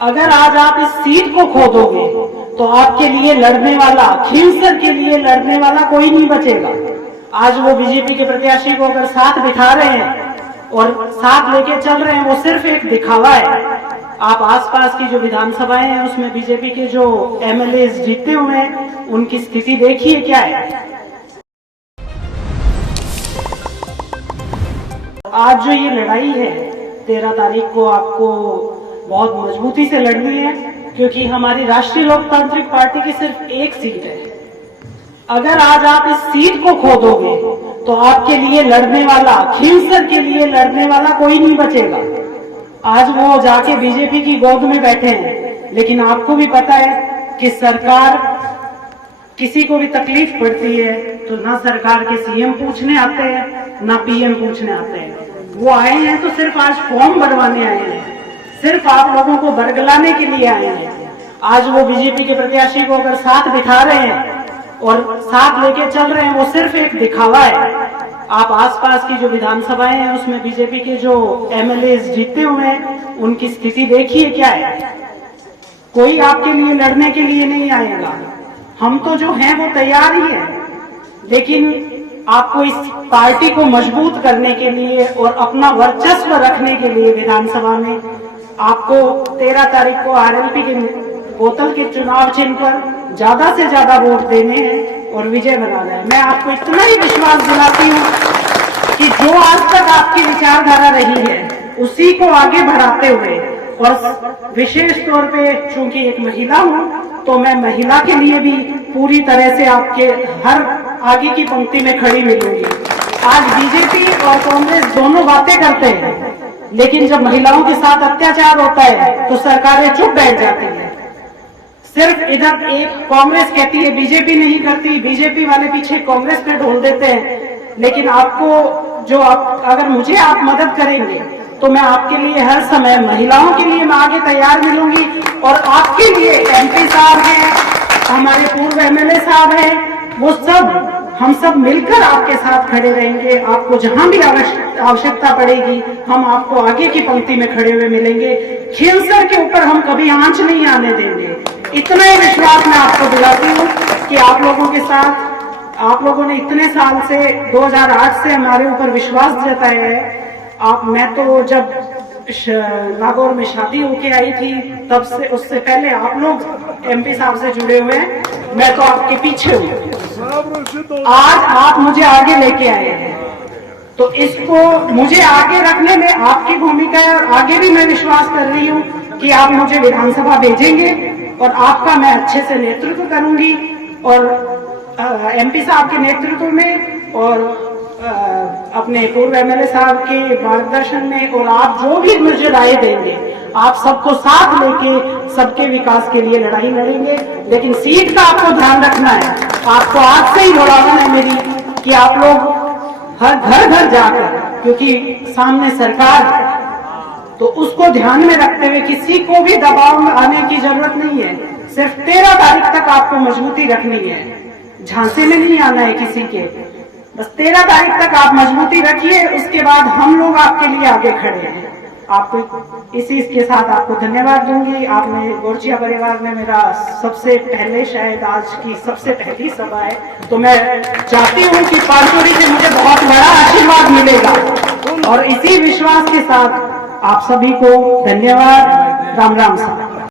अगर आज आप इस सीट को खो दोगे तो आपके लिए लड़ने वाला, खींवसर के लिए लड़ने वाला कोई नहीं बचेगा। आज वो बीजेपी के प्रत्याशी को अगर साथ बिठा रहे हैं और साथ लेके चल रहे हैं, वो सिर्फ एक दिखावा है। आप आसपास की जो विधानसभाएं हैं उसमें बीजेपी के जो एमएलए जीते हुए हैं, उनकी स्थिति देखिए क्या है। आज जो ये लड़ाई है 13 तारीख को आपको बहुत मजबूती से लड़नी है, क्योंकि हमारी राष्ट्रीय लोकतांत्रिक पार्टी की सिर्फ एक सीट है। अगर आज आप इस सीट को खो दोगे तो आपके लिए लड़ने वाला, खींवसर के लिए लड़ने वाला कोई नहीं बचेगा। आज वो जाके बीजेपी की गोद में बैठे हैं, लेकिन आपको भी पता है कि सरकार, किसी को भी तकलीफ पड़ती है तो ना सरकार के सीएम पूछने आते हैं ना पीएम पूछने आते हैं। वो आए हैं तो सिर्फ आज फॉर्म भरवाने आए हैं, सिर्फ आप लोगों को बरगलाने के लिए आए हैं। आज वो बीजेपी के प्रत्याशी को अगर साथ बिठा रहे हैं और साथ लेके चल रहे हैं, वो सिर्फ एक दिखावा है। आप आसपास की जो विधानसभाएं हैं उसमें बीजेपी के जो एमएलए जीते हुए हैं, उनकी स्थिति देखिए क्या है। कोई आपके लिए लड़ने के लिए नहीं आएगा। हम तो जो हैं वो तैयार ही है, लेकिन आपको इस पार्टी को मजबूत करने के लिए और अपना वर्चस्व रखने के लिए विधानसभा में आपको 13 तारीख को आरएलपी के बोतल के चुनाव चिन्ह पर ज्यादा से ज्यादा वोट देने हैं और विजय बनाना है। मैं आपको इतना ही विश्वास दिलाती हूँ कि जो आज तक आपकी विचारधारा रही है उसी को आगे बढ़ाते हुए, और विशेष तौर पे चूंकि एक महिला हूँ तो मैं महिला के लिए भी पूरी तरह से आपके हर आगे की पंक्ति में खड़ी मिलूंगी। आज बीजेपी और कांग्रेस दोनों बातें करते हैं, लेकिन जब महिलाओं के साथ अत्याचार होता है तो सरकारें चुप बैठ जाती है। सिर्फ इधर एक कांग्रेस कहती है बीजेपी नहीं करती, बीजेपी वाले पीछे कांग्रेस पे ढोल देते हैं। लेकिन आपको जो अगर मुझे आप मदद करेंगे तो मैं आपके लिए हर समय, महिलाओं के लिए मैं आगे तैयार मिलूंगी, और आपके लिए एमपी साहब हैं, हमारे पूर्व एमएलए साहब हैं, वो सब, हम सब मिलकर आपके साथ खड़े रहेंगे। आपको जहां भी आवश्यकता पड़ेगी हम आपको आगे की पंक्ति में खड़े हुए मिलेंगे। खींवसर के ऊपर हम कभी आंच नहीं आने देंगे। इतना ही विश्वास मैं आपको दिलाती हूँ कि आप लोगों के साथ, आप लोगों ने इतने साल से 2008 से हमारे ऊपर विश्वास जताया है। मैं तो जब नागौर में शादी होके आई थी तब से, उससे पहले आप लोग एमपी साहब से जुड़े हुए हैं, मैं तो आपके पीछे हूँ। आज आप मुझे आगे लेके आए हैं तो इसको मुझे आगे रखने में आपकी भूमिका है, और आगे भी मैं विश्वास कर रही हूँ कि आप मुझे विधानसभा भेजेंगे और आपका मैं अच्छे से नेतृत्व करूंगी, और एमपी साहब के नेतृत्व में और अपने पूर्व एमएलए साहब के मार्गदर्शन में, और आप जो भी मुझे राय देंगे, आप सबको साथ लेके सबके विकास के लिए लड़ाई लड़ेंगे। लेकिन सीट का आपको ध्यान रखना है। आपको आज से ही दौड़ाना है मेरी कि आप लोग हर घर जाकर, क्योंकि सामने सरकार है, तो उसको ध्यान में रखते हुए किसी को भी दबाव में आने की जरूरत नहीं है। सिर्फ 13 तारीख तक आपको मजबूती रखनी है, झांसे में नहीं आना है किसी के। बस 13 तारीख तक आप मजबूती रखिए, उसके बाद हम लोग आपके लिए आगे खड़े हैं। आपको इसी के साथ आपको धन्यवाद दूंगी। आपने गोरचिया परिवार में मेरा सबसे पहले, शायद आज की सबसे पहली सभा है, तो मैं चाहती हूँ कि पांचोरी से मुझे बहुत बड़ा आशीर्वाद मिलेगा, और इसी विश्वास के साथ आप सभी को धन्यवाद। राम राम साहब।